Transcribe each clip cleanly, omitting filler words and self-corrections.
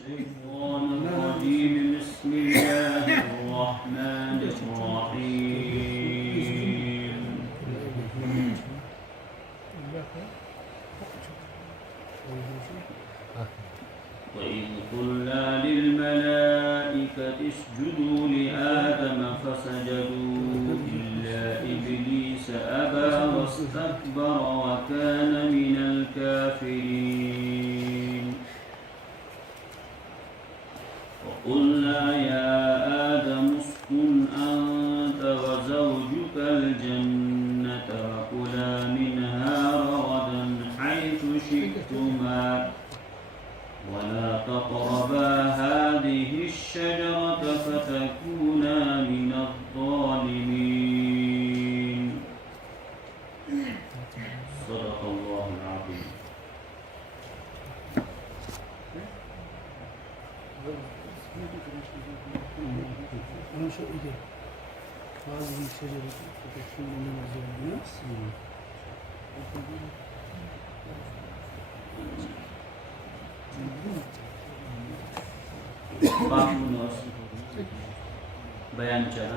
الشيطان الرجيم بسم الله الرحمن الرحيم وإذ قلنا للملائكة اسجدوا لآدم فسجدوا إلا إبليس أبى واستكبر وكان من الكافرين وقلنا يا آدم اسكن أنت وزوجك الجنة وكلا منها رغدا حيث شئتما ولا تقربا هذه الشجرة فتكونا من الظالمين صدق الله العظيم. هذه الشجرة تكون من الظالمين. Bakmıyoruz. Beyan çana.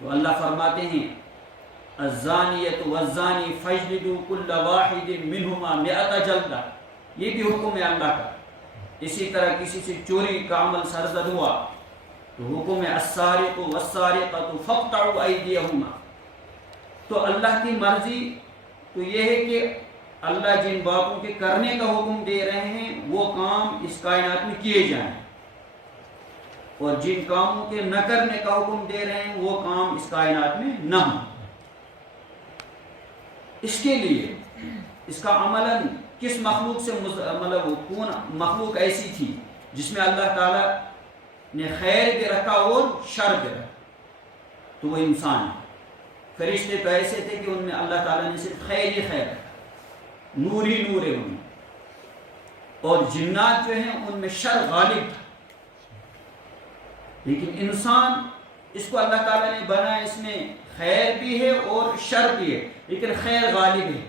تو اللہ فرماتے ہیں الزانیۃ والزانی فاجلدوا کل واحد منہما 100 جلدہ، یہ بھی حکم ہے اللہ کا۔ اسی طرح کسی سے چوری کا عمل سرزد ہوا تو حکم ہے السارق والسارقۃ فاقطعوا ایدیہما۔ تو اللہ کی مرضی تو یہ ہے کہ اللہ جن باتوں کے کرنے کا حکم دے رہے ہیں وہ کام اس کائنات میں کیے جائیں، اور جن کاموں کے نہ کرنے کا حکم دے رہے ہیں وہ کام اس کائنات میں نہ ہوں۔ اس کے لیے اس کا عملاً کس مخلوق سے مطلب کون مخلوق ایسی تھی جس میں اللہ تعالیٰ نے خیر بھی رکھا اور شر بھی رکھا، تو وہ انسان ہے۔ فرشتے تو ایسے تھے کہ ان میں اللہ تعالیٰ نے صرف خیر ہی خیر رکھا، نور ہی نور ہے ان میں، اور جنات جو ہیں ان میں شر غالب تھا۔ لیکن انسان، اس کو اللہ تعالیٰ نے بنایا، اس میں خیر بھی ہے اور شر بھی ہے، لیکن خیر غالب ہے۔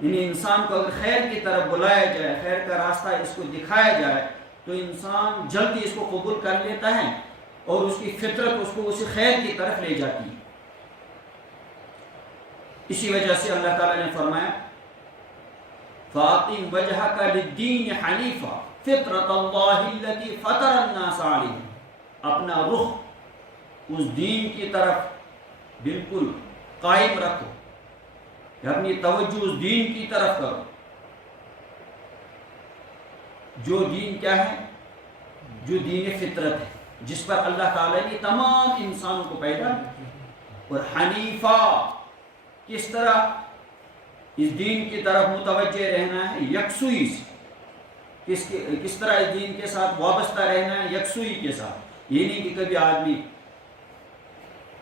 یعنی انسان کو اگر خیر کی طرف بلایا جائے، خیر کا راستہ اس کو دکھایا جائے تو انسان جلدی اس کو قبول کر لیتا ہے، اور اس کی فطرت اس کو اسی خیر کی طرف لے جاتی ہے۔ اسی وجہ سے اللہ تعالیٰ نے فرمایا فَأَقِمْ وَجْهَكَ لِلدِّينِ حَنِيفًا فِطْرَةَ اللَّهِ الَّتِي فَطَرَ النَّاسَ عَلَيْهَا، اپنا رخ اس دین کی طرف بالکل قائم رکھو، اپنی توجہ اس دین کی طرف کرو، جو دین کیا ہے؟ جو دین فطرت ہے، جس پر اللہ تعالیٰ نے تمام انسانوں کو پیدا کیا۔ اور حنیفہ، کس طرح اس دین کی طرف متوجہ رہنا ہے؟ یکسوئی سے۔ کس طرح اس دین کے ساتھ وابستہ رہنا ہے؟ یکسوئی کے ساتھ۔ یہ نہیں کہ کبھی آدمی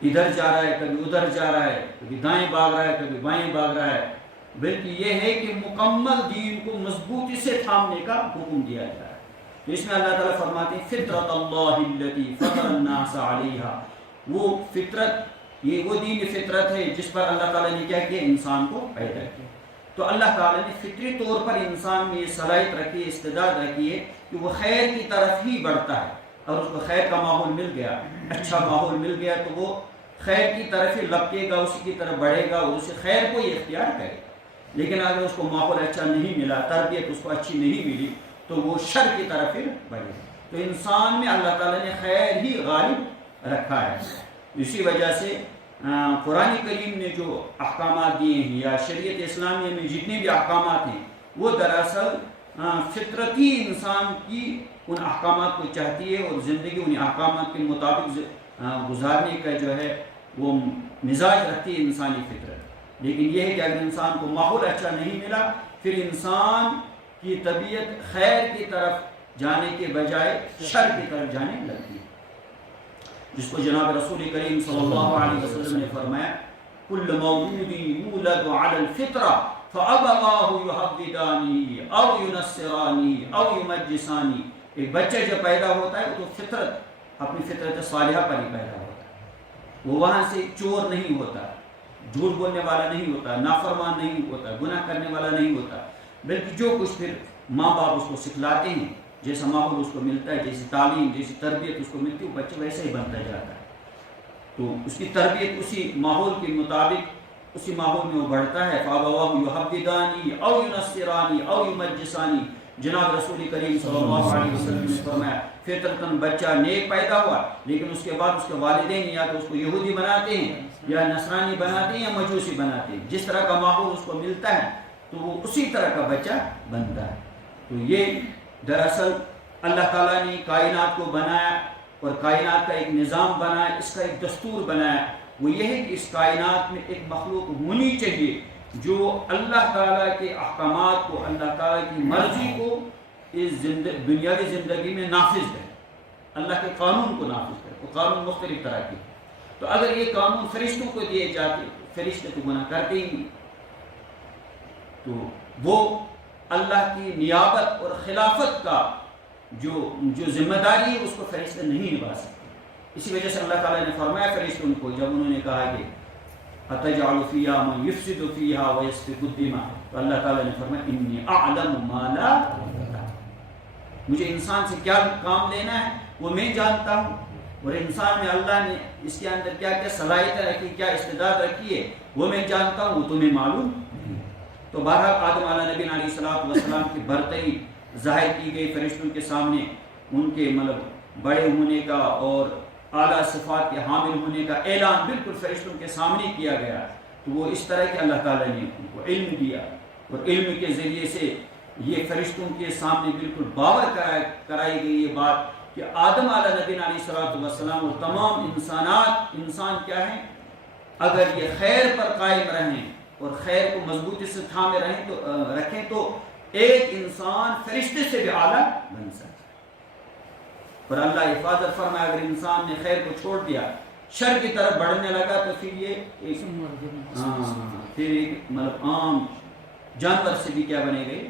ادھر جا رہا ہے، کبھی ادھر جا رہا ہے، کبھی دائیں بھاگ رہا ہے، کبھی بائیں بھاگ رہا ہے، بلکہ یہ ہے کہ مکمل دین کو مضبوطی سے تھامنے کا حکم دیا جا رہا ہے۔ تو اس میں اللہ تعالیٰ فرماتے ہیں فطرت اللہ التی فطر الناس علیہا، وہ فطرت، یہ وہ دین فطرت ہے جس پر اللہ تعالیٰ نے کیا کیا؟ انسان کو پیدا کیا۔ تو اللہ تعالیٰ نے فطری طور پر انسان میں یہ صلاحیت رکھی ہے، استعداد رکھی ہے کہ وہ خیر کی طرف ہی بڑھتا ہے، اور اس کو خیر کا ماحول مل گیا، اچھا ماحول مل گیا تو وہ خیر کی طرف ہی لپکے گا، اسی کی طرف بڑھے گا، اور اسے خیر کو ہی اختیار کرے گا۔ لیکن اگر اس کو ماحول اچھا نہیں ملا، تربیت اس کو اچھی نہیں ملی، تو وہ شر کی طرف پھر بڑھے گا۔ تو انسان میں اللہ تعالیٰ نے خیر ہی غالب رکھا ہے۔ اسی وجہ سے قرآن کریم نے جو احکامات دیے ہیں یا شریعت اسلامیہ میں جتنے بھی احکامات ہیں وہ دراصل فطرتی انسان کی ان احکامات کو چاہتی ہے، اور زندگی ان احکامات کے مطابق گزارنے کا جو ہے وہ مزاج رکھتی ہے انسانی فطرت۔ لیکن یہ ہے کہ اگر انسان کو ماحول اچھا نہیں ملا، پھر انسان کی طبیعت خیر کی طرف جانے کے بجائے شر کی طرف جانے لگتی ہے، جس کو جناب رسول کریم صلی اللہ علیہ وسلم نے فرمایا کل مولود یولد علی الفطرہ فابواہ یحودانہ او ینصرانہ او یمجسانہ۔ ایک بچہ جو پیدا ہوتا ہے تو فطرت، اپنی فطرت صالحہ پر ہی پیدا ہوتا ہے، وہ وہاں سے چور نہیں ہوتا، جھوٹ بولنے والا نہیں ہوتا، نافرمان نہیں ہوتا، گناہ کرنے والا نہیں ہوتا، بلکہ جو کچھ پھر ماں باپ اس کو سکھلاتے ہیں، جیسا ماحول اس کو ملتا ہے، جیسی تعلیم، جیسی تربیت اس کو ملتی ہے، وہ بچہ ویسے ہی بنتا جاتا ہے۔ تو اس کی تربیت اسی ماحول کے مطابق، اسی ماحول میں وہ بڑھتا ہے۔ فَأَبَوَاهُ يُحَوِّدَانِهِ أَوْ يُنَصِّرَانِهِ أَوْ يُمَجِّسَانِهِ۔ جناب رسول کریم صلی اللہ علیہ وسلم نے فرمایا فطرتاً بچہ نیک پیدا ہوا، لیکن اس کے بعد اس کے والدین یا تو اس کو یہودی بناتے ہیں، یا نصرانی بناتے ہیں، یا مجوسی بناتے ہیں۔ جس طرح کا ماحول اس کو ملتا ہے تو وہ اسی طرح کا بچہ بنتا ہے۔ تو یہ دراصل اللہ تعالیٰ نے کائنات کو بنایا، اور کائنات کا ایک نظام بنایا، اس کا ایک دستور بنایا۔ وہ یہ ہے کہ اس کائنات میں ایک مخلوق ہونی چاہیے جو اللہ تعالیٰ کے احکامات کو، اللہ تعالیٰ کی مرضی کو اس دنیاوی زندگی میں نافذ کرے، اللہ کے قانون کو نافذ کرے۔ وہ قانون مختلف طرح کے، تو اگر یہ قانون فرشتوں کو دیے جاتے تو فرشتے تو گناہ کرتے ہی نہیں، تو وہ اللہ کی نیابت اور خلافت کا جو ذمہ داری ہے اس کو فرشتے نہیں نبھا سکتے۔ اسی وجہ سے اللہ تعالیٰ نے فرمایا فرشتوں کو، جب انہوں نے کہا کہ أَتَجْعَلُ فِيهَا مَن يُفْسِدُ فِيهَا وَيَسْفِكُ الدِّمَاءَ، تو اللہ تعالیٰ نے فرمایا إِنِّي أَعْلَمُ مَا لَا تَعْلَمُونَ، مجھے انسان سے کیا کام لینا ہے وہ میں جانتا ہوں، اور انسان میں اللہ نے اس کے اندر کیا کیا صلاحیتیں رکھی، کیا استعداد رکھی ہے، وہ میں جانتا ہوں، وہ تمہیں معلوم نہیں۔ تو بہرحال آدم علیہ نبی علیہ السلام کی برتری ظاہر کی گئی فرشتوں کے سامنے، ان کے مطلب بڑے ہونے کا اور اعلیٰ صفات کے حامل ہونے کا اعلان بالکل فرشتوں کے سامنے کیا گیا۔ تو وہ اس طرح کہ اللہ تعالیٰ نے ان کو علم دیا، اور علم کے ذریعے سے یہ فرشتوں کے سامنے بالکل باور کرائی گئی یہ بات کہ آدم علیہ نبی علیہ السلام اور تمام انسان کیا ہیں، اگر یہ خیر پر قائم رہیں اور خیر کو مضبوطی سے تھامے رکھیں تو ایک انسان فرشتے سے بھی اعلیٰ بن سکتا ہے۔ اور اللہ حفاظت فرمائے اگر انسان نے خیر کو چھوڑ دیا، شر کی طرف بڑھنے لگا، تو پھر یہ ایک مطلب عام جانور سے بھی کیا بنے گئے۔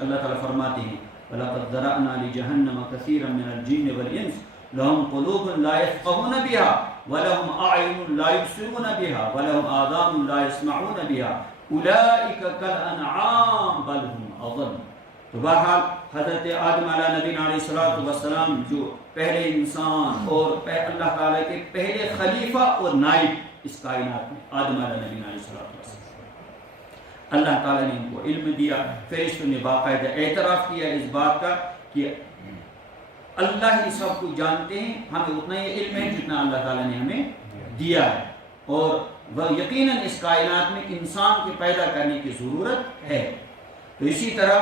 اللہ تعالیٰ فرماتے ہیں وَلَقَدْ ذَرَأْنَا لِجَهَنَّمَ كَثِيرًا مِنَ الْجِنِّ وَالْإِنسِ لَهُمْ قُلُوبٌ لَا يَفْقَهُونَ بِهَا وَلَهُمْ أَعْيُنٌ لَا يُبْصِرُونَ بِهَا وَلَهُمْ آذَانٌ لَا يَسْمَعُونَ بِهَا أُولَئِكَ كَالْأَنْعَامِ بَلْ هُمْ أَضَلُّ۔ تو بہرحال حضرت آدم علیہ نبی علیہ السلام جو پہلے انسان اور اللہ تعالیٰ کے پہلے خلیفہ اور نائب اس کائنات میں آدم علیہ نبی علیہ السلام، اللہ تعالیٰ نے ان کو علم دیا۔ فرشتوں نے باقاعدہ اعتراف کیا اس بات کا کہ اللہ ہی سب کو جانتے ہیں، ہمیں اتنا ہی علم ہے جتنا اللہ تعالیٰ نے ہمیں دیا ہے، اور وہ یقیناً اس کائنات میں انسان کے پیدا کرنے کی ضرورت ہے۔ تو اسی طرح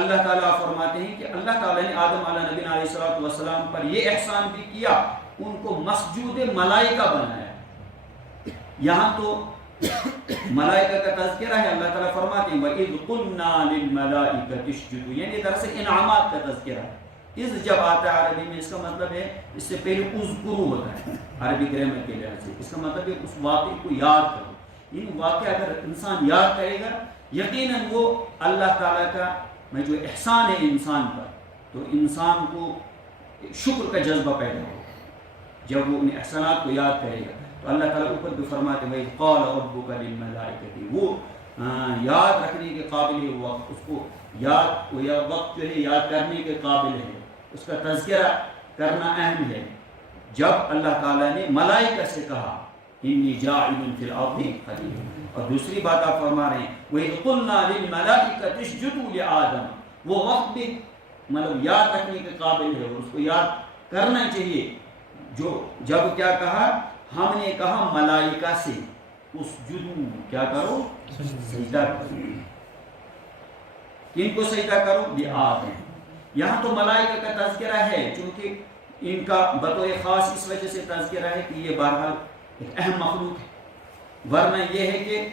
اللہ تعالیٰ فرماتے ہیں کہ اللہ تعالیٰ نے آدم علیہ نبی علیہ السلام پر یہ احسان بھی کیا، ان کو مسجود ملائکہ بنایا۔ یہاں تو ملائکہ کا تذکرہ ہے، اللہ تعالیٰ فرماتے ہیں وَإِذْ قُلْنَا لِلْمَلَائِكَةِ اسْجُدُوا، یعنی دراصل انعامات کا تذکرہ ہے۔ اس جب آتا ہے عربی میں اس کا مطلب ہے، اس سے پہلے اذکروا ہوتا ہے عربی گرامر کے لحاظ سے، اس کا مطلب ہے اس واقعے کو یاد کرو۔ یعنی واقعہ اگر انسان یاد کرے گا یقیناً وہ اللہ تعالیٰ کا میں جو احسان ہے انسان پر، تو انسان کو شکر کا جذبہ پیدا ہوگا جب وہ ان احسانات کو یاد کرے گا۔ تو اللہ تعالیٰ اوپر بھی فرماتے ہیں وَإِذْ قَالَ رَبُّكَ لِلْمَلَائِكَةِ، وہ یاد رکھنے کے قابل ہے وقت، اس کو یاد وقت جو ہے یاد کرنے کے قابل ہے، اس کا تذکرہ کرنا اہم ہے۔ جب اللہ تعالیٰ نے ملائکہ سے کہا اِنِّی جَاعِلٌ فِي الْأَرْضِ خَلِیفَةً، اور دوسری بات آپ فرما رہے ہیں وَإِذْ قُلْنَا لِلْمَلَائِكَةِ اسْجُدُوا لِآدَمَ، وہ وقت بھی مطلب یاد رکھنے کے قابل ہے اور اس کو یاد کرنا چاہیے۔ جو جب کیا کہا، ہم نے کہا ملائکہ سے اسجدو، کیا کرو، سجدہ کرو۔ کن کو سجدہ کرو؟ لآدم۔ یہاں تو ملائکہ کا تذکرہ ہے چونکہ ان کا بطور خاص اس وجہ سے تذکرہ ہے کہ یہ بہرحال ایک اہم مخلوق ہے، ورنہ یہ ہے کہ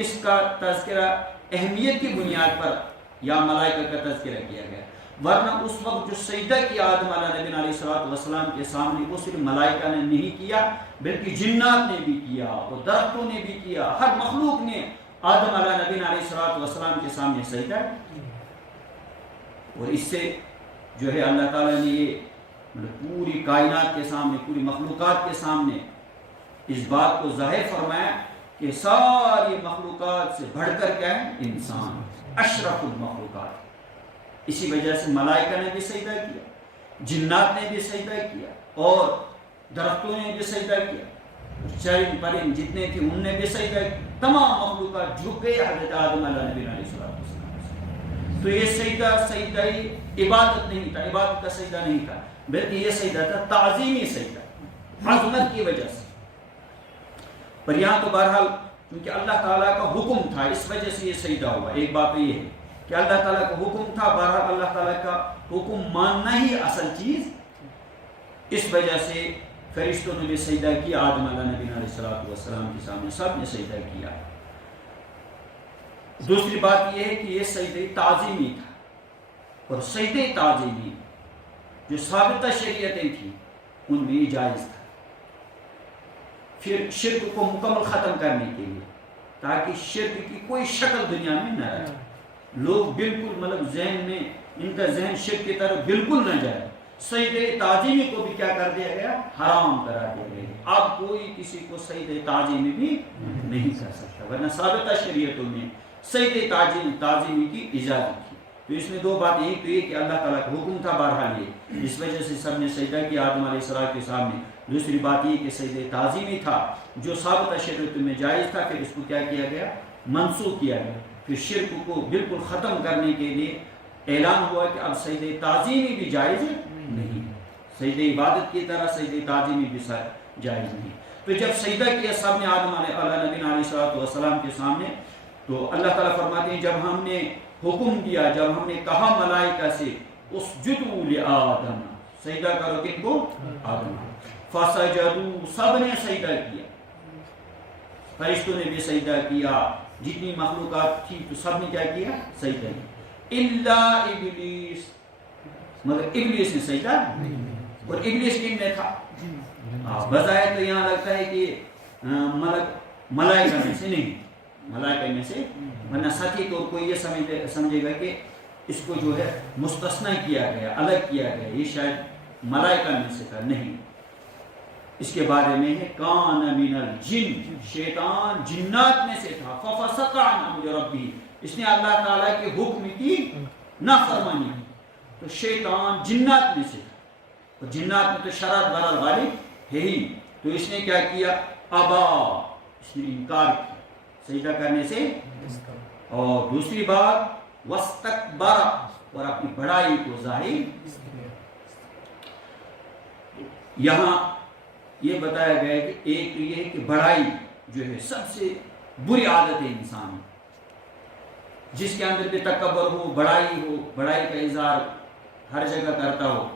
اس کا تذکرہ اہمیت کی بنیاد پر یا ملائکہ کا تذکرہ کیا گیا، ورنہ اس وقت جو سجدہ کیا آدم علیہ نبی علیہ السلام کے سامنے وہ صرف ملائکہ نے نہیں کیا بلکہ جنات نے بھی کیا اور درختوں نے بھی کیا، ہر مخلوق نے آدم علیہ نبی علیہ السلام کے سامنے سجدہ کیا۔ اور اس سے جو ہے اللہ تعالیٰ نے یہ پوری کائنات کے سامنے، پوری مخلوقات کے سامنے اس بات کو ظاہر فرمایا کہ ساری مخلوقات سے بڑھ کر کیا ہے، انسان اشرف المخلوقات۔ اسی وجہ سے ملائکہ نے بھی سجدہ کیا، جنات نے بھی سجدہ کیا، اور درختوں نے بھی سجدہ کیا، چرند پرند جتنے تھے ان نے بھی سجدہ کیا، تمام مخلوقات جھک گئے حضرت آدم علیہ نبی علیہ السلام۔ تو یہ سجدہ عبادت نہیں تھا، عبادت کا سجدہ نہیں تھا، بلکہ یہ سجدہ تھا تعظیمی سجدہ، عظمت کی وجہ سے۔ پر یہاں تو بہرحال کیونکہ اللہ تعالیٰ کا حکم تھا اس وجہ سے یہ سجدہ ہوا۔ ایک بات تو یہ ہے کہ اللہ تعالیٰ کا حکم تھا، بہرحال اللہ تعالیٰ کا حکم ماننا ہی اصل چیز، اس وجہ سے فرشتوں نے بھی سجدہ کیا، آدم علیہ نبی علیہ السلام کے سامنے سب نے سجدہ کیا۔ دوسری بات یہ ہے کہ یہ سجدہ تعظیمی تھا، اور سجدہ تعظیمی جو ثابتہ شریعتیں تھیں ان میں یہ جائز تھا، پھر شرک کو مکمل ختم کرنے کے لیے، تاکہ شرک کی کوئی شکل دنیا میں نہ رہے، لوگ بالکل مطلب ذہن میں ان کا ذہن شرک کی طرف بالکل نہ جائے۔ سجدہ تعظیمی کو بھی کیا کر دیا گیا، حرام کرا دیا گیا۔ اب کوئی کسی کو سجدہ تعظیمی بھی نہیں کر سکتا، ورنہ ثابتہ شریعتوں میں سجدہ تعظیمی کی اجازت تھی۔ تو اس میں دو بات، ایک تو یہ کہ اللہ تعالیٰ کا حکم تھا بہرحال یہ، اس وجہ سے سب نے سجدہ کیا آدم علیہ السلام کے سامنے. دوسری بات یہ کہ سجدہ تعظیمی تھا جو ثابتہ شریعت میں جائز تھا، پھر اس کو کیا کیا گیا؟ منسوخ کیا گیا. پھر شرک کو بالکل ختم کرنے کے لیے اعلان ہوا کہ اب سجدہ تعظیمی بھی جائز نہیں، سجدہ عبادت کی طرح سجدہ تعظیمی بھی جائز نہیں. تو جب سجدہ کیا سب نے آدم علیہ نبی علیہ السلام کے سامنے، تو اللہ تعالیٰ فرماتے ہیں جب ہم نے حکم دیا، جب ہم نے کہا ملائکہ سے اسجدوا لآدم، سجدہ کرو کن کو؟ آدم. فسجدوا، سب نے سجدہ کیا، فرشتوں نے بھی سجدہ کیا، جتنی مخلوقات تھی تو سب نے کیا کیا؟ سجدہ کیا، الا ابلیس، مگر ابلیس نے سجدہ نہیں. اور ابلیس کن میں تھا؟ بظاہر تو یہاں لگتا ہے کہ ملائکہ میں سے نہیں، ملائکہ میں سے، ورنہ سچی طور کو یہ سمجھے گا کہ اس کو جو ہے مستثنی کیا گیا، الگ کیا گیا، یہ شاید ملائکہ میں سے تھا. نہیں، اس کے بارے میں ہے کان من الجن، شیطان جنات میں سے تھا. ففسق عن امر ربہ، اس نے اللہ تعالیٰ کے حکم کی نافرمانی کی. تو شیطان جنات میں سے تھا، اور جنات میں تو شرارت برار غالب ہے ہی. تو اس نے کیا کیا؟ ابا، اس نے انکار کیا سجدہ کرنے سے. اور دوسری بات واستکبر، اور اپنی بڑائی کو ظاہر. یہاں یہ بتایا گیا ہے کہ ایک تو یہ ہے کہ بڑائی جو ہے سب سے بری عادت ہے انسان، جس کے اندر بھی تکبر ہو، بڑائی ہو، بڑائی کا اظہار ہر جگہ کرتا ہو،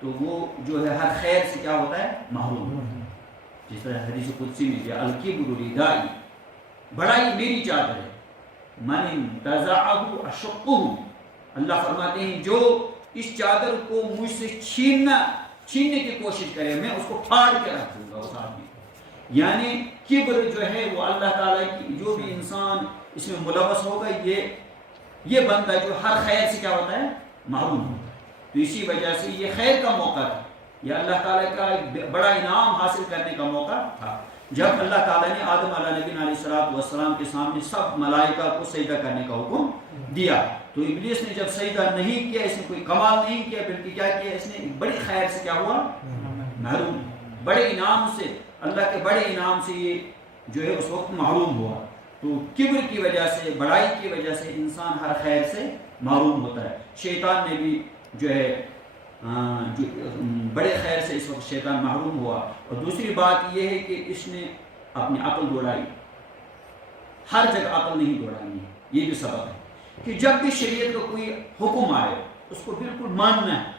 تو وہ جو ہے ہر خیر سے کیا ہوتا ہے؟ محروم. جس طرح حدیث قدسی میں کہ الکبر ردائی، بڑائی میری چادر ہے، من انتزعہ اشقہ، اللہ فرماتے ہیں جو اس چادر کو مجھ سے چھیننے کی کوشش کرے میں اس کو پھاڑ کے رکھ دوں گا اس آدمی. یعنی کبر جو ہے وہ اللہ تعالیٰ کی، جو بھی انسان اس میں ملوث ہوگا یہ بندہ جو ہر خیر سے کیا ہوتا ہے؟ محروم ہوتا ہے. تو اسی وجہ سے یہ خیر کا موقع تھا، یہ اللہ تعالیٰ کا ایک بڑا انعام حاصل کرنے کا موقع تھا جب اللہ تعالیٰ نے آدم علیہ نبی علیہ السلام کے سامنے سب ملائکہ کو سجدہ کرنے کا حکم دیا. تو ابلیس نے جب سجدہ نہیں کیا، اس نے کوئی کمال نہیں کیا، بلکہ کیا کیا؟ اس نے بڑی خیر سے کیا ہوا؟ محروم. بڑے انعام سے، اللہ کے بڑے انعام سے یہ جو ہے اس وقت محروم ہوا. تو کبر کی وجہ سے، بڑائی کی وجہ سے انسان ہر خیر سے محروم ہوتا ہے. شیطان نے بھی جو ہے بڑے خیر سے اس وقت شیطان محروم ہوا. اور دوسری بات یہ ہے کہ اس نے اپنی عقل دوڑائی، ہر جگہ عقل نہیں دوڑانی ہے. یہ بھی سبب ہے کہ جب بھی شریعت کا کوئی حکم آئے اس کو بالکل ماننا ہے،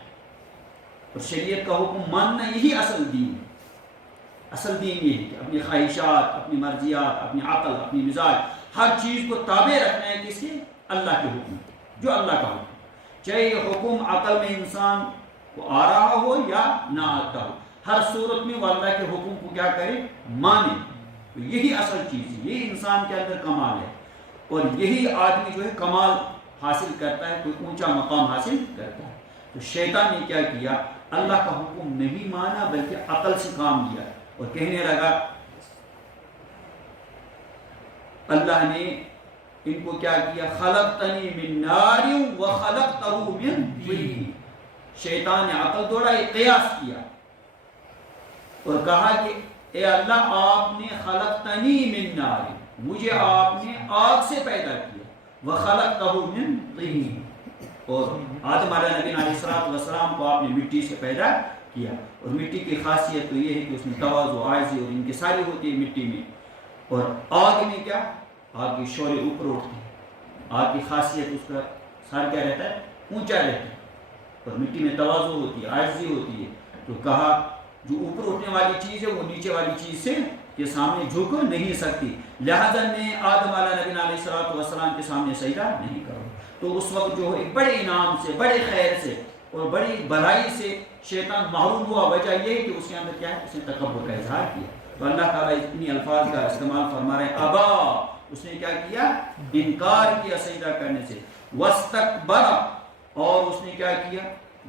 اور شریعت کا حکم ماننا یہی اصل دین ہے. اصل دین یہ ہے کہ اپنی خواہشات، اپنی مرضیات، اپنی عقل، اپنی مزاج، ہر چیز کو تابع رکھنا ہے کس کے؟ اللہ کے حکم، جو اللہ کا حکم، چاہے یہ حکم عقل میں انسان کو آ رہا ہو یا نہ آتا ہو، ہر صورت میں وہ اللہ کے حکم کو کیا کرے؟ مانے. تو یہی اصل چیز ہے، یہی انسان کے اندر کمال ہے، اور یہی آدمی جو ہے کمال حاصل کرتا ہے، کوئی اونچا مقام حاصل کرتا ہے. تو شیطان نے کیا کیا؟ اللہ کا حکم نہیں مانا بلکہ عقل سے کام لیا، اور کہنے لگا اللہ نے ان کو کیا کیا؟ خلقتنی من نار وخلقتہ من طین. شیطان نے عقل دوڑائی، قیاس کیا اور کہا کہ اے اللہ آپ نے خلقتنی من نار، مجھے آپ نے آگ سے پیدا کیا، وخلقتہ من طین، اور آدم علیہ نبی علیہ السلام کو آپ نے مٹی سے پیدا کیا. اور مٹی کی خاصیت تو یہ ہے کہ اس میں تواضع، عاجزی اور انکساری ہوتی ہے مٹی میں. اور آگ میں کیا؟ آگ کی شعلے اوپر اٹھتے ہیں. آگ کی خاصیت اس کا سر کیا رہتا ہے؟ اونچا رہتا ہے. اور مٹی میں تواضع ہوتی ہے، عاجزی ہوتی ہے. تو کہا جو اوپر اٹھنے والی چیز ہے وہ نیچے والی چیز سے کے سامنے جھک نہیں سکتی، لہذا میں آدم علیہ نبی علیہ السلام کے سامنے سجدہ نہیں کروں. تو اس وقت جو ایک بڑے انعام سے، بڑے خیر سے اور بڑی بھلائی سے شیطان محروم ہوا. وجہ یہ ہے کہ اس کے اندر کیا ہے؟ اس نے تکبر کا اظہار کیا. تو اللہ تعالیٰ اتنی الفاظ کا استعمال فرما رہے ہیں. ابا، اس نے کیا کیا؟ انکار کیا سجدہ کرنے سے. واستکبر، اور اس نے کیا کیا؟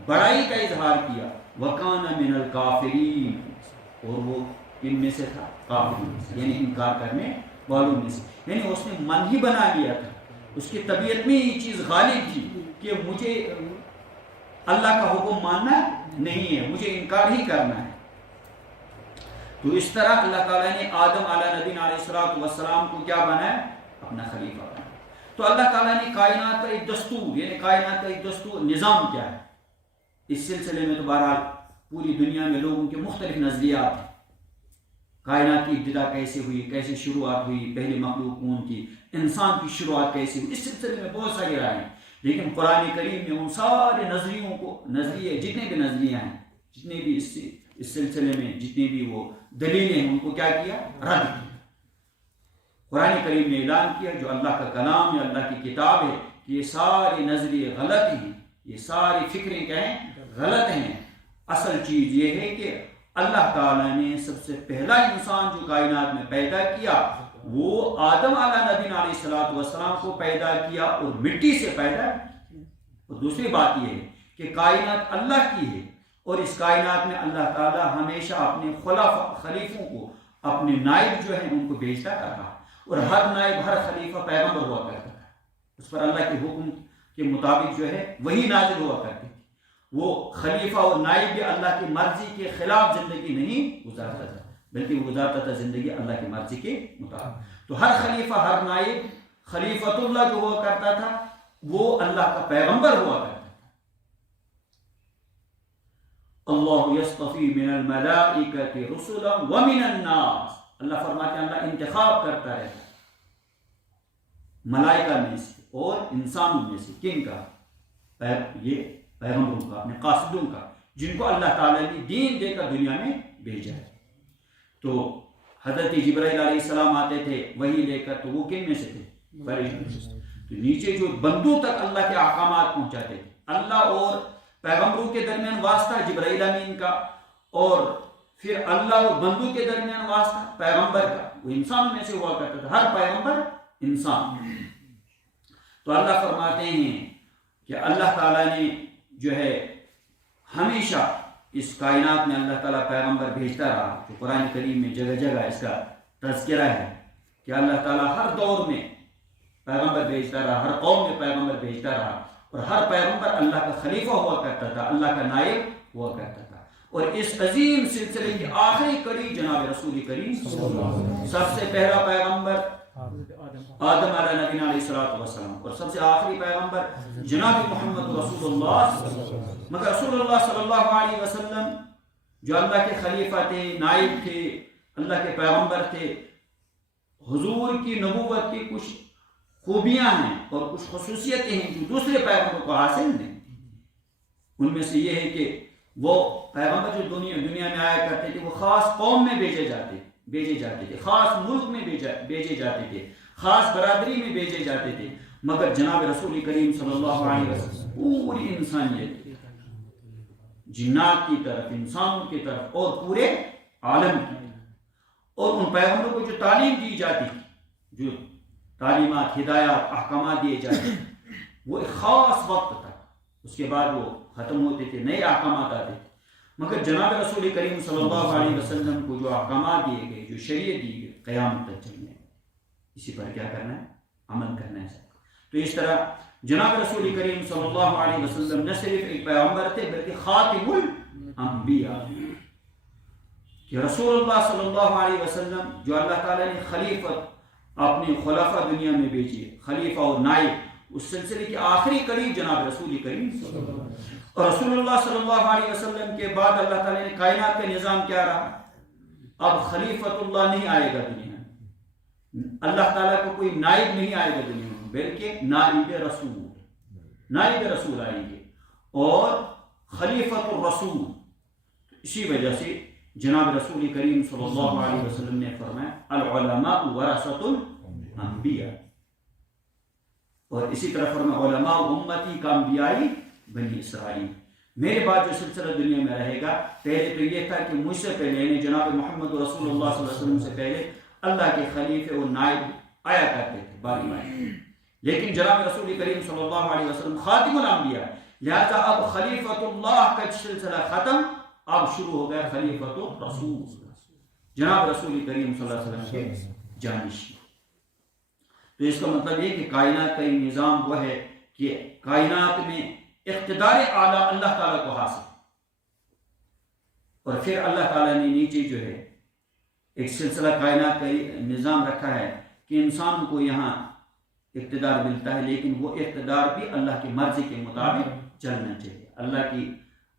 بڑائی کا اظہار کیا. وکان من الکافرین، اور وہ ان میں سے تھا، کافرین، یعنی انکار کرنے والوں میں سے. یعنی اس نے من ہی بنا لیا تھا اس کی طبیعت میں یہ چیز غالب تھی کہ مجھے اللہ کا حکم ماننا نہیں ہے، مجھے انکار ہی کرنا ہے۔ تو اس طرح اللہ تعالیٰ نے آدم علیہ نبینا علیہ السلام کو کیا بنایا؟ اپنا خلیفہ بنایا۔ تو اللہ تعالیٰ نے کائنات کا ایک دستور، یعنی کائنات کا ایک دستور نظام کیا ہے، اس سلسلے میں تو بہرحال پوری دنیا میں لوگوں کے مختلف نظریات ہیں۔ کائنات کی ابتدا کیسے ہوئی، کیسے شروعات ہوئی، پہلی مخلوق کون تھی، انسان کی شروعات کیسے ہوئی، اس سلسلے میں بہت ساری رائے ہیں۔ لیکن قرآن کریم نے ان سارے نظریوں کو، نظریے جتنے بھی نظریے ہیں، جتنے بھی اس سلسلے میں جتنے بھی وہ دلیلیں ہیں، ان کو کیا کیا؟ رد کیا۔ قرآن کریم نے اعلان کیا جو اللہ کا کلام یا اللہ کی کتاب ہے کہ یہ سارے نظریے غلط ہیں، یہ ساری فکریں کیا ہیں؟ غلط ہیں۔ اصل چیز یہ ہے کہ اللہ تعالیٰ نے سب سے پہلا انسان جو کائنات میں پیدا کیا وہ آدم علیہ نبینا علیہ السلام کو پیدا کیا اور مٹی سے پیدا کیا۔ اور دوسری بات یہ ہے کہ کائنات اللہ کی ہے اور اس کائنات میں اللہ تعالیٰ ہمیشہ اپنے خلیفوں کو، اپنے نائب جو ہیں ان کو بھیجتا رہا، اور ہر نائب، ہر خلیفہ پیغمبر ہوا کرتا تھا، اس پر اللہ کے حکم کے مطابق جو ہے وہی نازل ہوا کرتی تھی۔ وہ خلیفہ اور نائب بھی اللہ کی مرضی کے خلاف زندگی نہیں گزارتا تھا، بلکہ وہ گزارتا تھا زندگی اللہ کی مرضی کے مطابق۔ تو ہر خلیفہ، ہر نائب، خلیفۃ اللہ جو ہوا کرتا تھا وہ اللہ کا پیغمبر ہوا کرتا تھا۔ اللہ یصطفی من الملائکۃ رسلا ومن الناس، اللہ فرماتے ہیں اللہ انتخاب کرتا ہے ملائکہ میں سے اور انسانوں میں سے، کن کا؟ یہ پیغمبروں کا، اپنے قاصدوں کا، جن کو اللہ تعالیٰ نے دین دے کر دنیا میں بھیجا ہے۔ تو حضرت جبرائیل علیہ السلام آتے تھے وہی لے کر، تو وہ کن میں سے تھے؟ فرشتوں۔ تو نیچے جو بندوں تک اللہ کے احکامات پہنچاتے تھے، اللہ اور پیغمبروں کے درمیان واسطہ جبرائیل امین کا، اور پھر اللہ اور بندوں کے درمیان واسطہ پیغمبر کا، وہ انسانوں میں سے ہوا کرتا تھا، ہر پیغمبر انسان۔ تو اللہ فرماتے ہیں کہ اللہ تعالیٰ نے جو ہے ہمیشہ اس کائنات میں اللہ تعالیٰ پیغمبر بھیجتا رہا، جو قرآن کریم میں جگہ جگہ اس کا تذکرہ ہے کہ اللہ تعالیٰ ہر دور میں پیغمبر بھیجتا رہا، ہر قوم میں پیغمبر بھیجتا رہا، اور ہر پیغمبر اللہ کا خلیفہ ہوا کرتا تھا، اللہ کا نائب ہوا کرتا تھا۔ اور اس عظیم سلسلے کی آخری کڑی جناب رسول کریم سب سے پہلا پیغمبر آدم علیہ نبینا علیہ السلام، اور سب سے آخری پیغمبر جناب محمد رسول اللہ۔ مگر رسول اللہ صلی اللہ علیہ وسلم جو اللہ کے خلیفہ تھے، نائب تھے، اللہ کے پیغمبر تھے، حضور کی نبوت کی کچھ خوبیاں ہیں اور کچھ خصوصیتیں ہیں جو دوسرے پیغمبروں کو حاصل نہیں۔ ان میں سے یہ ہے کہ وہ پیغمبر جو دنیا میں آیا کرتے تھے وہ خاص قوم میں بھیجے جاتے تھے، خاص ملک میں بھیجے جاتے تھے، خاص برادری میں بھیجے جاتے تھے۔ مگر جناب رسول کریم صلی اللہ علیہ وسلم پوری انسانیت، جنات کی طرف، انسانوں کی طرف اور پورے عالم کی طرف، اور ان پیغمبروں کو جو تعلیم دی جاتی تھی، جو تعلیمات، ہدایات، احکامات دیے جاتے تھے، وہ ایک خاص وقت تھا، اس کے بعد وہ ختم ہوتے تھے، نئے احکامات آتے تھے۔ مگر جناب رسول کریم صلی اللہ علیہ وسلم کو جو احکامات دیے گئے، جو شریعت دی گئی، قیامت تک چلنے ہے، اسی پر کیا کرنا ہے؟ عمل کرنا ہے سب۔ تو اس طرح جناب رسول کریم صلی اللہ علیہ وسلم نہ صرف ایک پیغمبر تھے بلکہ خاتم الانبیاء، کہ رسول اللہ صلی اللہ علیہ وسلم جو اللہ تعالیٰ نے خلیفت، اپنے خلفاء دنیا میں بھیجیے، خلیفہ اور نائب، اس سلسلے کی آخری کڑی جناب رسول کریم صلی اللہ علیہ وسلم۔ اور رسول اللہ صلی اللہ علیہ وسلم کے بعد اللہ تعالیٰ نے کائنات کا نظام کیا رہا؟ اب خلیفۃ اللہ نہیں آئے گا دنیا میں، اللہ تعالیٰ کو کوئی نائب نہیں آئے گا دنیا میں، بلکہ نائب رسول آئیں گے اور خلیفۃ الرسول۔ اسی وجہ سے جناب رسول کریم صلی اللہ علیہ وسلم نے فرمایا العلماء ورثۃ الانبیاء، اور اسی طرح فرمایا علماء امتی کا انبیائی بنی اسرائیل۔ میرے بعد جو سلسلہ دنیا میں رہے گا، پہلے تو یہ تھا کہ مجھ سے پہلے یعنی جناب محمد رسول اللہ صلی اللہ علیہ وسلم سے پہلے اللہ کے خلیفے اور نائب آیا کرتے تھے باری باری، لیکن جناب رسول کریم صلی اللہ علیہ وسلم خاتم الانبیاء، لہذا اب خلیفۃ اللہ کا سلسلہ ختم، اب شروع ہو گیا خلیفۃ الرسول، جناب رسول کریم صلی اللہ علیہ وسلم کے جانشین۔ تو اس کا مطلب یہ کہ کائنات کا یہ نظام وہ ہے کہ کائنات میں اقتدار اعلیٰ اللہ تعالیٰ کو حاصل، اور پھر اللہ تعالیٰ نے نیچے جو ہے ایک سلسلہ کائنات کا نظام رکھا ہے کہ انسان کو یہاں اقتدار ملتا ہے، لیکن وہ اقتدار بھی اللہ کی مرضی کے مطابق چلنا چاہیے،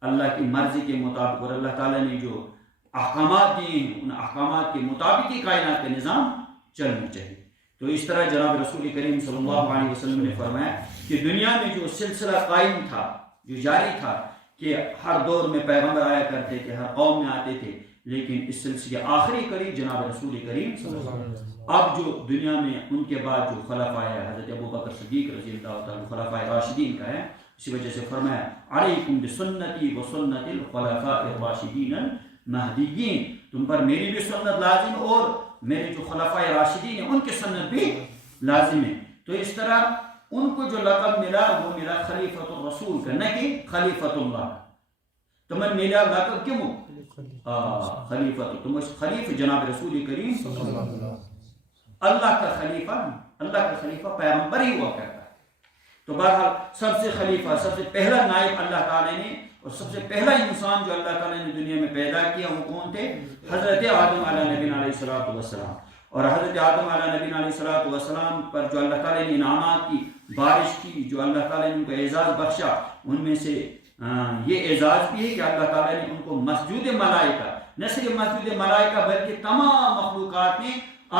اللہ کی مرضی کے مطابق، اور اللہ تعالیٰ نے جو احکامات دیے ہیں ان احکامات کے مطابق ہی کائنات کا نظام چلنا چاہیے۔ تو اس طرح جناب رسول کریم صلی اللہ علیہ وسلم نے فرمایا کہ دنیا میں جو سلسلہ قائم تھا، جو جاری تھا، کہ ہر دور میں پیغمبر آیا کرتے تھے، ہر قوم میں آتے تھے، لیکن اس سلسلے آخری قریب جناب رسول کریم صلی اللہ علیہ وسلم، اب جو دنیا میں ان کے بعد جو خلفاء ہے، حضرت ابو بکر صدیق رضی اللہ تعالیٰ خلفاء راشدین کا ہے، اسی وجہ سے فرمایا علیکم بسنتی وسنت الخلفاء الراشدین المہدیین، تم پر میری بھی سنت لازم اور میرے جو خلفاء راشدین ہیں ان کی سنت بھی لازم ہے۔ تو اس طرح ان کو جو لقب ملا وہ ملا خلیفۃ الرسول کا، نہ کہ خلیفۃ اللہ کا۔ تمہیں ملا لقب کیوں؟ خلیفۃ، تم خلیفہ جناب رسول کریم صلی اللہ علیہ وسلم، اللہ کا خلیفہ پیغمبر ہی ہوا کرتا ہے۔ تو بہرحال سب سے خلیفہ، سب سے پہلا نائب اللہ تعالیٰ نے، اور سب سے پہلا انسان جو اللہ تعالیٰ نے دنیا میں پیدا کیا وہ کون تھے؟ حضرت آدم علیہ نبی علیہ السلام۔ اور حضرت آدم علیہ نبی علیہ السلام پر جو اللہ تعالیٰ نے انعامات کی بارش کی، جو اللہ تعالیٰ نے ان کو اعزاز بخشا، ان میں سے یہ اعزاز بھی ہے کہ اللہ تعالیٰ نے ان کو مسجود ملائکہ، نہ صرف مسجود ملائکہ بلکہ تمام مخلوقات نے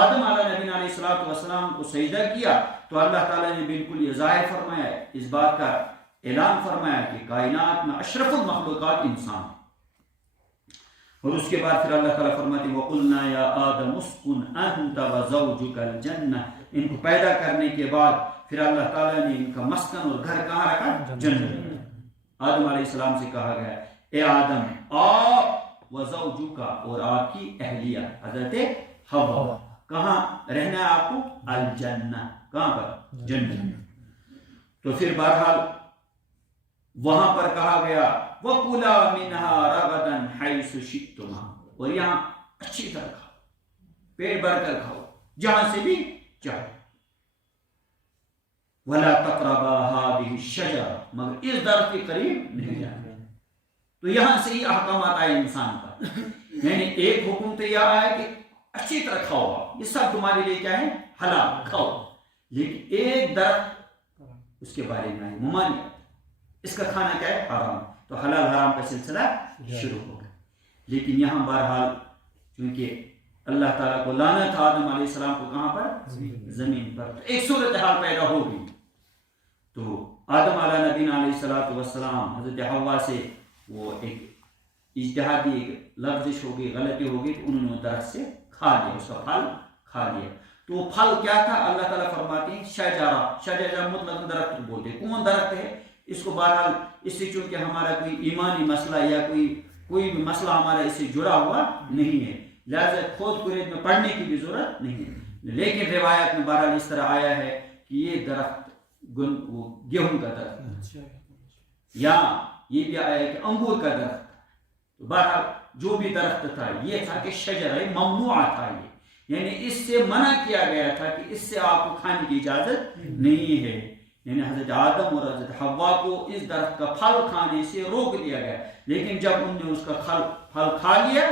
آدم علیہ نبی علیہ السلام کو سجدہ کیا، تو اللہ تعالیٰ نے بالکل یہ ظاہر فرمایا، اس بات کا اعلان فرمایا کہ کائنات میں اشرف المخلوقات انسان، اور اس کے بعد پھر اللہ تعالیٰ فرماتے ہیں وَقُلْنَا يَا آدَمُ اسْكُنْ أَنْتَ وَزَوْجُكَ الْجَنَّةَ، ان کو پیدا کرنے کے بعد پھر اللہ تعالیٰ نے ان کا مسکن اور گھر کہاں رکھا؟ جنت۔ آدم علیہ السلام سے کہا گیا اے آدم آپ وزوجک، اور آپ کی اہلیہ حضرت حوا، کہاں رہنا ہے آپ کو؟ الجنہ، کہاں پر؟ جنت۔ تو پھر بہرحال وہاں پر کہا گیا وَكُلَا مِنْهَا رَغَدًا حَيْثُ شِئْتُمَا، اور یہاں اچھی طرح کھاؤ، پیٹ بھر کر کھاؤ، جہاں سے بھی چاہو، وَلَا تَقْرَبَا هَٰذِهِ الشَّجَرَةَ، مگر اس درخت کے قریب نہیں جانا۔ تو یہاں سے ہی احکامات آئے انسان پر، یعنی ایک حکم تو یہ آیا کہ اچھی طرح کھاؤ، یہ سب تمہارے لیے کیا ہے؟ حلال، کھاؤ، لیکن ایک درخت اس کے بارے میں آئی ممانعت، اس کا کھانا کیا ہے؟ حرام۔ تو حلال حرام کا سلسلہ شروع ہو گیا۔ لیکن یہاں بہرحال چونکہ اللہ تعالیٰ کو لعنت آدم علیہ السلام کو کہاں پر؟ زمین پر، تو ایک صورتحال پیدا ہو گئی۔ تو آدم علیہ نبی علیہ السلام حضرت حوا سے وہ ایک اجتہادی ایک لفزش ہو گئی، غلطی ہو گئی، تو انہوں نے درخت سے کھا لیا، اس کا پھل کھا لیا۔ تو وہ پھل کیا تھا؟ اللہ تعالیٰ فرماتے ہیں شجرہ مطلق درخت کو بولتے ہیں۔ کون درخت ہے؟ اس کو بہرحال اس سے چونکہ ہمارا کوئی ایمانی مسئلہ یا کوئی بھی مسئلہ ہمارا اس سے جڑا ہوا نہیں ہے، لہذا خود قرید میں پڑھنے کی بھی ضرورت نہیں ہے، لیکن روایت میں بہرحال اس طرح آیا ہے کہ یہ درخت گیہوں کا درخت، یا یہ بھی آیا ہے کہ انگور کا درخت تھا۔ تو بہرحال جو بھی درخت تھا یہ تھا کہ شجرہ ممنوع تھا، یہ یعنی اس سے منع کیا گیا تھا کہ اس سے آپ کو کھانے کی اجازت نہیں ہے، یعنی حضرت آدم اور حضرت حوا کو اس درخت کا پھل کھانے سے روک دیا گیا۔ لیکن جب انہوں نے اس کا پھل کھا لیا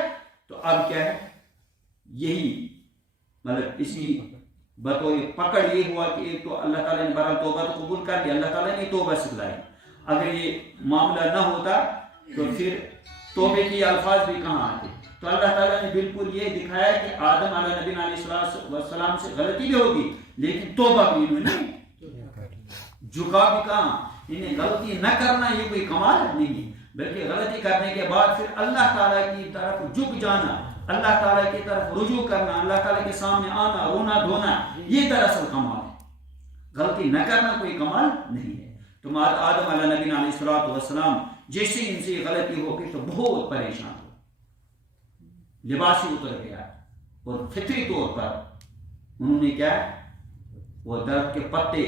تو اب کیا ہے؟ یہی مطلب اس کی بطور پکڑ یہ ہوا کہ ایک تو اللہ تعالیٰ نے بہرحال توبہ تو قبول کر لیا، اللہ تعالیٰ نے توبہ سکھلائی، اگر یہ معاملہ نہ ہوتا تو پھر توبے کی الفاظ بھی کہاں آتے؟ تو اللہ تعالیٰ نے بالکل یہ دکھایا کہ آدم علیہ نبی علیہ السلام سے غلطی بھی ہوگی لیکن توبہ بھی انہوں نے جھکا بھی کہاں، انہیں غلطی نہ کرنا یہ کوئی کمال نہیں، بلکہ غلطی کرنے کے بعد پھر اللہ تعالیٰ کی طرف جھک جانا، اللہ تعالیٰ کی طرف رجوع کرنا، اللہ تعالیٰ کے سامنے آنا، رونا دھونا، یہ دراصل کمال ہے، غلطی نہ کرنا کوئی کمال نہیں ہے۔ تو آدم علیہ نبی علیہ السلام جیسے ان سے غلطی ہو گئی تو بہت پریشان ہو، لباس ہی اتر گیا، اور فطری طور پر انہوں نے کیا، وہ درخت کے پتے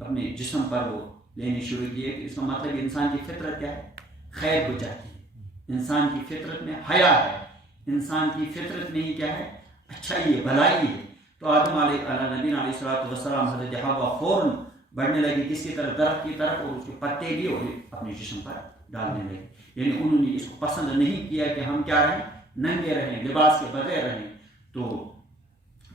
اپنے جسم پر وہ لینے شروع کیے۔ کہ اس کا مطلب انسان کی فطرت کیا ہے؟ خیر کو چاہتی ہے، انسان کی فطرت میں حیا ہے، انسان کی فطرت میں ہی کیا ہے؟ اچھائی ہے، بھلائی ہے۔ تو آدم نبی علیہ السلام حضرت حوا فوراً بڑھنے لگے کس کی طرف؟ درخت کی طرف، اور اس کے پتے بھی اور اپنے جسم پر ڈالنے لگے. یعنی انہوں نے اس کو پسند نہیں کیا کہ ہم کیا رہیں، ننگے رہیں، لباس کے بغیر رہیں. تو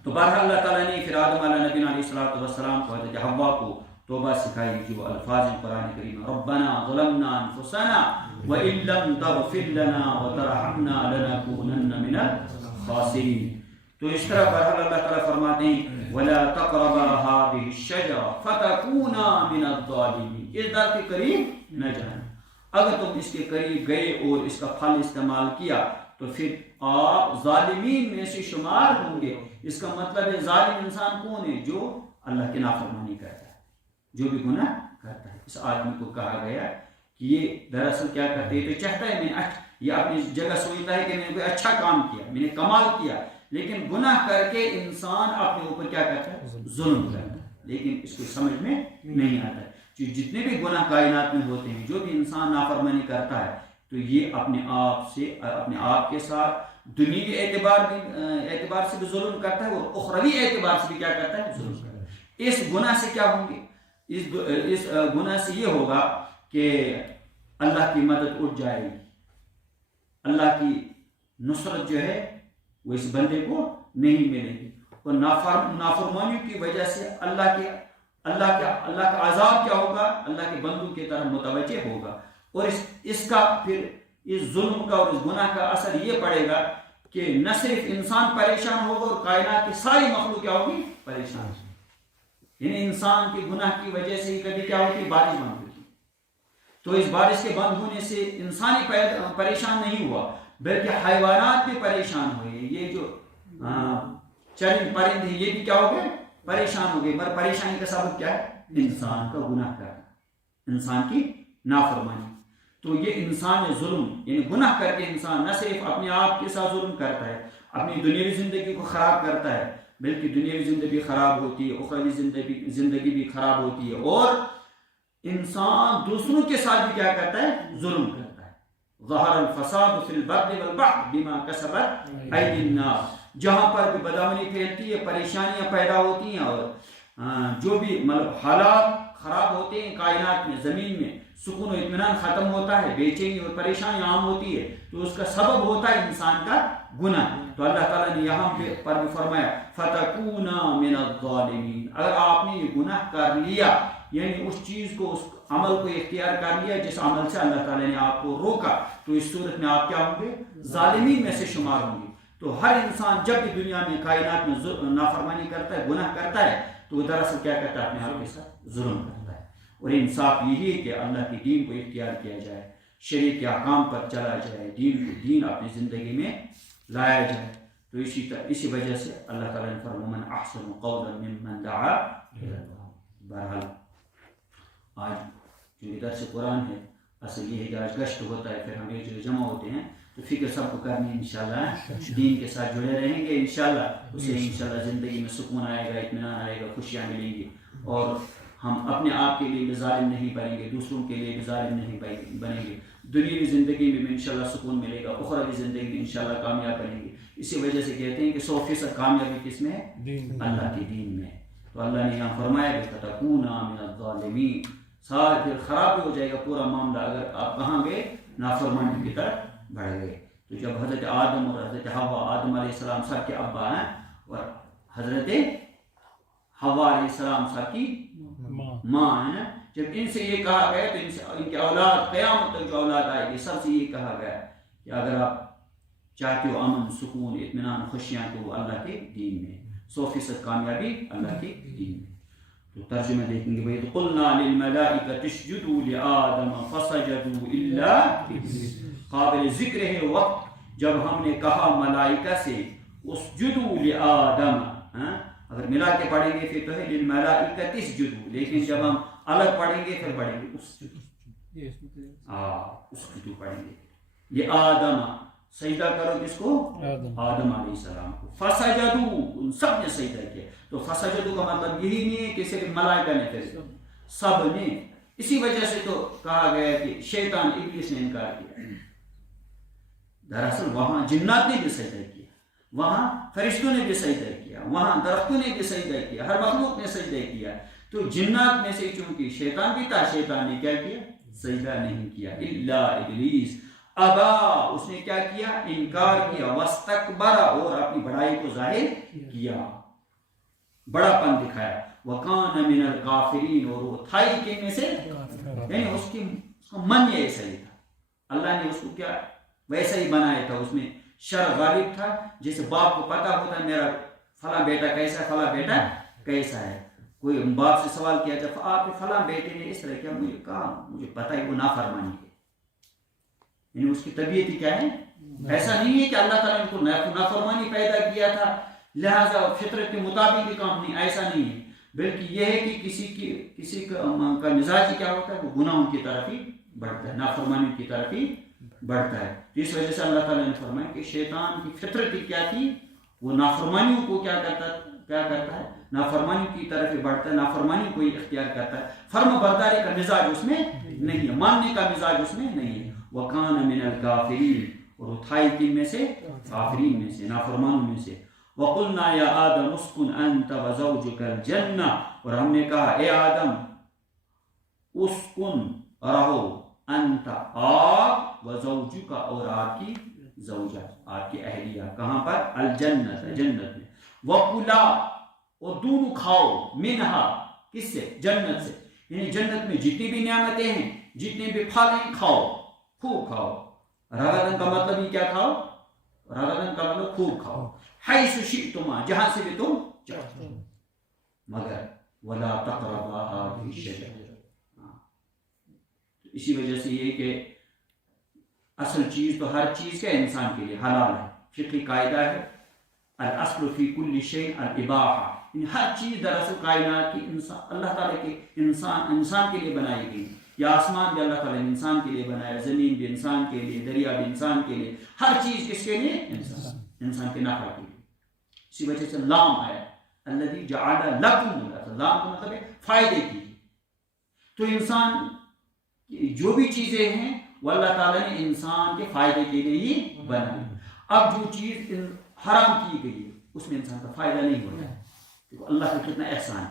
بہرحال اللہ تعالیٰ نے پھر آدم نبی علیہ السلام کو، حضرت حوا کو توبہ سکھائی، جو الفاظ ہیں قرآن کریم: ربنا ظلمنا انفسنا وان لم تغفر لنا وترحمنا لنكونن من الخاسرین. تو اس طرح بہرحال اللہ تعالیٰ فرماتے ہیں وَلَا تَقْرَبَا هَٰذِهِ الشَّجَرَةَ فَتَكُونَا مِنَ الظَّالِمِينَ. اس درخت کے قریب نہ جانا. اگر تم اس کے قریب گئے اور اس کا پھل استعمال کیا تو پھر آپ ظالمین میں سے شمار ہوں گے. اس کا مطلب ہے ظالم انسان کون ہے؟ جو اللہ کی نافرمانی کرتا ہے، جو بھی گناہ کرتا ہے. اس آدمی کو کہا گیا کہ یہ دراصل کیا کرتے ہیں، تو چاہتا ہے یہ اپنی جگہ سوچتا ہے کہ میں نے کوئی اچھا کام کیا، میں نے کمال کیا، لیکن گناہ کر کے انسان اپنے اوپر کیا کرتا ہے؟ ظلم کرتا ہے. لیکن اس کو سمجھ میں نہیں آتا ہے. جتنے بھی گناہ کائنات میں ہوتے ہیں، جو بھی انسان نافرمانی کرتا ہے، تو یہ اپنے آپ کے ساتھ دنیوی اعتبار سے بھی ظلم کرتا ہے، اور اخروی اعتبار سے بھی کیا کرتا ہے؟ ظلم کرتا ہے. اس گناہ سے کیا ہوں گے؟ اس گناہ سے یہ ہوگا کہ اللہ کی مدد اٹھ جائے گی، اللہ کی نصرت جو ہے وہ اس بندے کو نہیں ملے گی، اور نافرمانیوں کی وجہ سے اللہ کا عذاب کیا ہوگا؟ اللہ کے بندوں کی طرف متوجہ ہوگا. اور اس کا پھر اس ظلم کا اور اس گناہ کا اثر یہ پڑے گا کہ نہ صرف انسان پریشان ہوگا اور کائنات کی ساری مخلوق کیا ہوگی؟ پریشان ہوگی. یعنی انسان کے گناہ کی وجہ سے ہی کبھی کیا ہوتی؟ بارش بند ہوتی. تو اس بارش کے بند ہونے سے انسانی پریشان نہیں ہوا، بلکہ حیوانات بھی پریشان ہوئے. یہ جو چرند پرند ہیں یہ بھی کیا ہو گئے؟ پریشان ہو گئے. مگر پریشانی کا سبب کیا ہے؟ انسان کا گناہ کرنا، انسان کی نافرمانی. تو یہ انسان ظلم، یعنی گناہ کر کے انسان نہ صرف اپنے آپ کے ساتھ ظلم کرتا ہے، اپنی دنیاوی زندگی کو خراب کرتا ہے، بلکہ دنیاوی زندگی خراب ہوتی ہے، اخروی زندگی بھی خراب ہوتی ہے، اور انسان دوسروں کے ساتھ بھی کیا کرتا ہے؟ ظلم کرتا ہے. ظہر الفساد فی البر والبحر بما کسبت ایدی الناس. جہاں پر بھی بدامنی پھیلتی ہے، پریشانیاں پیدا ہوتی ہیں، اور جو بھی حالات خراب ہوتے ہیں کائنات میں، زمین میں سکون و اطمینان ختم ہوتا ہے، بے چینی اور پریشانی عام ہوتی ہے، تو اس کا سبب ہوتا ہے انسان کا گناہ. تو اللہ تعالیٰ نے یہاں پر بھی فرمایا فَتَكُونَا مِنَ الظَّالِمِينَ. اگر آپ نے یہ گناہ کر لیا، یعنی اس چیز کو، اس عمل کو اختیار کر لیا جس عمل سے اللہ تعالیٰ نے آپ کو روکا، تو اس صورت میں آپ کیا ہوں گے؟ ظالمین میں سے شمار ہوں گے. تو ہر انسان جب بھی دنیا میں کائنات میں نافرمانی کرتا ہے، گناہ کرتا ہے، تو وہ دراصل کیا کرتا ہے؟ اپنے آپ کے ساتھ ظلم کرتا ہے. اور انصاف یہی ہے کہ اللہ کے دین کو اختیار کیا جائے، شریعت کے احکام پر چلا جائے، دین اپنی زندگی میں لایا جائے. تو اسی وجہ سے اللہ تعالیٰ نے فرمایا وَمَنْ أَحْسَنُ قَوْلًا مِمَّنْ دَعَا إِلَى اللَّهِ. بہرحال آج جو درس قرآن ہے، اصل یہ ہے کہ آج گشت ہوتا ہے، پھر ہم ایک جگہ جمع ہوتے ہیں، تو فکر سب کو کرنی ہے انشاءاللہ. دین کے ساتھ جڑے رہیں گے انشاءاللہ، اسے انشاءاللہ زندگی میں سکون آئے گا، اطمینان آئے گا، خوشیاں ملیں گی، اور ہم اپنے آپ کے لیے بھی ظالم نہیں بنیں گے، دوسروں کے لیے بھی ظالم نہیں بنیں گے. دنیاوی زندگی میں انشاءاللہ سکون ملے گا، اخروی زندگی میں انشاءاللہ کامیاب بنیں گے. اسی وجہ سے کہتے ہیں کہ 100% کامیابی کس میں ہے؟ اللہ کے دین میں. تو اللہ نے یہاں فرمایا کہ فَتَكُونَا مِنَ الظَّالِمِينَ. سارا پھر خراب ہو جائے گا پورا معاملہ اگر آپ کہاں گئے؟ نافرمانی کی طرف بڑھ گئے. تو جب حضرت آدم اور حضرت حوا، آدم علیہ السلام سب کے ابا ہیں، اور حضرت حوا علیہ السلام سب کی ماں ہے نا، جب ان سے یہ کہا گیا تو ان کے اولاد، قیامت تک جو اولاد آئے گی، سب سے یہ کہا گیا کہ اگر آپ چاہتے ہو امن، سکون، اطمینان، خوشیاں، تو اللہ کے دین میں 100% کامیابی اللہ کے دین میں. تو ترجمہ دیکھیں گے وَإِذْ قُلْنَا لِلْمَلَائِكَةِ اسْجُدُوا لِآدَمَ فَسَجَدُوا إِلَّا إِبْلِيسَ. قابل ذکر ہے وقت جب ہم نے کہا ملائکہ سے اسجدوا لآدم. اگر ملا کے پڑھیں گے پھر تو ہے للملائکۃ اسجدوا، لیکن جب ہم الگ پڑھیں گے پھر پڑھیں گے اسجدوا پڑھیں گے لآدم. سجدہ کرو کس کو؟ آدم علیہ السلام کو. فسجدوا، سب نے سجدہ کیا. تو فسجدوا کا مطلب یہی نہیں ہے کہ صرف ملائکہ نے پھر، سب نے. اسی وجہ سے تو کہا گیا کہ شیطان ابلیس نے انکار کیا. دراصل وہاں جنات نے بھی سجدہ کیا، وہاں فرشتوں نے بھی سجدہ کیا، کیا, وہاں درختوں نے بھی سجدہ کیا, ہر مخلوق نے سجدہ کیا. تو جنات میں سے چونکہ شیطان بھی تھا, شیطان نے کیا کیا؟ سجدہ نہیں کیا. الا ابلیس ابا, اس نے کیا کیا؟ انکار کیا. واستکبر, اور اپنی بڑائی کو ظاہر کیا, بڑا پن دکھایا. وکان من الکافرین, اور وہ تھا ہی کن میں سے, یعنی اس کا من یہ ایسا ہی تھا. اللہ نے اس کو کیا ویسا ہی بنایا تھا. اس میں شر غالب تھا. جیسے باپ کو پتا ہوتا ہے میرا فلاں بیٹا کیسا ہے, فلاں بیٹا کیسا ہے. کوئی باپ سے سوال کیا جب آپ کے فلاں بیٹے نے اس طرح کیا, مجھے کہا, مجھے پتا ہے وہ نافرمانی ہے. یعنی اس کی طبیعت ہی کیا ہے, ایسا نہیں ہے کہ اللہ تعالیٰ نے کو نافرمانی پیدا کیا تھا لہذا فطرت کے مطابق ہی کام نہیں, ایسا نہیں ہے. بلکہ یہ ہے کہ کسی کا مزاج کیا ہوتا ہے, وہ گناہوں کی طرف ہی بڑھتا ہے, نافرمانی کی طرف ہی بڑھتا ہے. اس وجہ سے اللہ تعالیٰ نے فرمایا کہ شیطان کی فطرت کیا تھی, وہ نافرمانیوں کو کیا کرتا ہے, نافرمانی کی طرف ہی بڑھتا ہے, نافرمانی کو ہی اختیار کرتا ہے. فرما برداری کا مزاج اس میں نہیں ہے, ماننے کا مزاج اس میں نہیں ہے. وَكَانَ مِنَ الْكَافِرِينَ, اور وہ تھا ہی کن میں سے, کافرین میں سے, نافرمانوں میں سے. وَقُلْنَا يَا آدَمُ اسْكُنْ أَنْتَ وَزَوْجُكَ الْجَنَّةَ, اور ہم نے کہا اے آدم اسکن, رہو, انت آپ, وزوجک, اور آپ کی زوجہ, آپ کی اہلیہ, کہاں پر؟ الجنت, جنت میں. وَقُلَا, اور دونوں کھاؤ, منہا, کس سے؟ جنت سے. یعنی جنت میں جتنی بھی نعمتیں ہیں, جتنے بھی پھل ہیں, کھاؤ, خوب کھاؤ. رغدن کا مطلب ہی کیا کھاؤ؟ رغدن کا مطلب خوب کھاؤ. حیث شئتما, جہاں سے بھی تم چاہتے, مگر ولا تقربا هذه الشجرة. اسی وجہ سے یہ کہ اصل چیز تو ہر چیز کا انسان کے لیے حلال ہے. فقہی قاعدہ ہے الاصل فی کل شیء الاباحہ, ہر چیز دراصل کائنات کی اللہ تعالیٰ کے انسان کے لیے بنائی گئی. یا آسمان بھی اللہ تعالیٰ نے انسان کے لیے بنایا, زمین بھی انسان کے لیے, دریا بھی انسان کے لیے, ہر چیز کس کے لیے؟ انسان کے نفع کے لیے. اسی وجہ سے لام آیا الذی جعل لکم, لام کا مطلب ہے فائدے کی. تو انسان جو بھی چیزیں ہیں وہ اللہ تعالیٰ نے انسان کے فائدے کے لیے ہی بنائی. اب جو چیز حرام کی گئی ہے اس میں انسان کا فائدہ نہیں ہوتا ہے. دیکھو اللہ کا کتنا احسان ہے,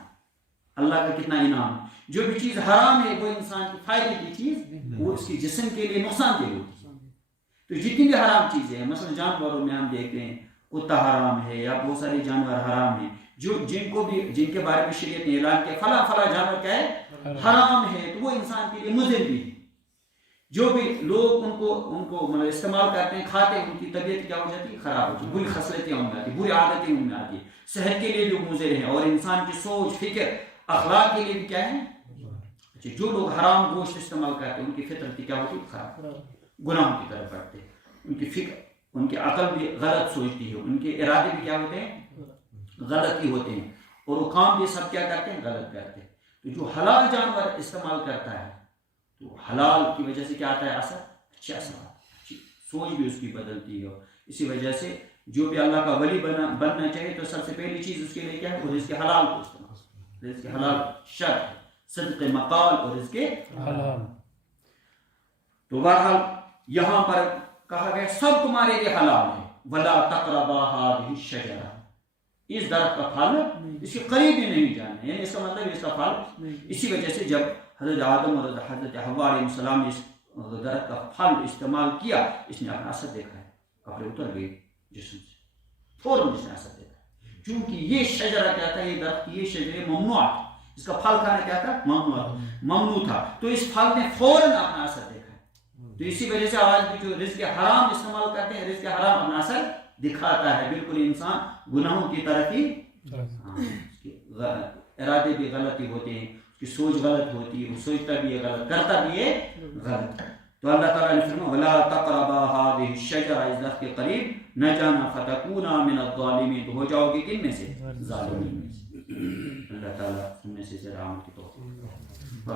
اللہ کا کتنا انعام ہے. جو بھی چیز حرام ہے وہ انسان کے فائدے کی چیز, وہ اس کی جسم کے لیے نقصان دہ ہوتی ہے. تو جتنی بھی حرام چیزیں ہیں, مثلا جانوروں میں ہم دیکھتے ہیں کتا حرام ہے, یا بہت سارے جانور حرام ہیں, جن کے بارے میں شریعت نے اعلان کیا فلاں فلاں جانور کیا ہے, حرام ہے, تو وہ انسان کے لیے مضر بھی ہے. جو بھی لوگ ان کو مطلب استعمال کرتے ہیں, کھاتے ہیں, ان کی طبیعت کیا ہو جاتی ہے, خراب ہو جاتی ہے, بری خصلتیں ان میں آتی ہیں, بری عادتیں ان میں آتی ہیں, صحت کے لیے بھی مضر ہیں, اور انسان کی سوچ, فکر, اخلاق کے لیے بھی کیا ہے. جو لوگ حرام گوشت استعمال کرتے ہیں ان کی فطرت کیا ہوتی ہے, خراب, گناہوں کی طرف بڑھتے ہیں. ان کی فکر, ان کی عقل بھی غلط سوچتی ہے, ان کے ارادے بھی کیا ہوتے ہیں, غلط ہی ہوتے ہیں, اور وہ کام بھی سب کیا کرتے ہیں, غلط کرتے ہیں. تو جو حلال جانور استعمال کرتا ہے تو حلال کی وجہ سے کیا آتا ہے اثر, اچھا اثر, اچھی سوچ بھی اس کی بدلتی ہے. اسی وجہ سے جو بھی اللہ کا ولی بننا چاہیے تو سب سے پہلی چیز اس کے لیے کیا ہے, وہ رزق حلال کو استعمال, رزق حلال شرط, صدق مقال اور رزق حلال. تو بہرحال یہاں پر کہا گیا سب تمہارے لیے حلال ہے. ولا تقربا هذه الشجرة, اس درخت کا پھل اس کے قریب ہی نہیں جانا, یعنی اس کا مطلب اس کا پھل. اسی وجہ سے جب حضرت آدم اور حضرت حوا علیہ السلام نے اس درخت کا پھل استعمال کیا, اس نے اپنا اثر دیکھا ہے, کپڑے اتر گئے جسم سے, فوراً اس نے اثر دیکھا ہے. چونکہ یہ شجرہ کیا تھا, یہ درخت, یہ شجرے ممنوع تھا, اس کا پھل کھانا کیا تھا, ممنوع تھا. تو اس پھل نے فوراً اپنا اثر دیکھا ہے. تو اسی وجہ سے آج بھی جو رزق حرام استعمال کرتے ہیں, رزق حرام اپنا اثر دکھاتا ہے. بالکل انسان گناہوں کی طرف ہی, ارادے بھی غلط ہی ہوتے ہیں, اس کی سوچ غلط ہوتی ہے, وہ سوچتا بھی ہے غلط, کرتا بھی ہے غلط. تو اللہ تعالیٰ نے فرمایا ولا تقربا هذه الشجرة, اس درخت کے قریب نہ جانا, فتکونا من الظالمین, تو ہو جاؤ گے کن میں سے, ظالمین میں سے. اللہ تعالیٰ سننے سے زیادہ عمل کی توفیق.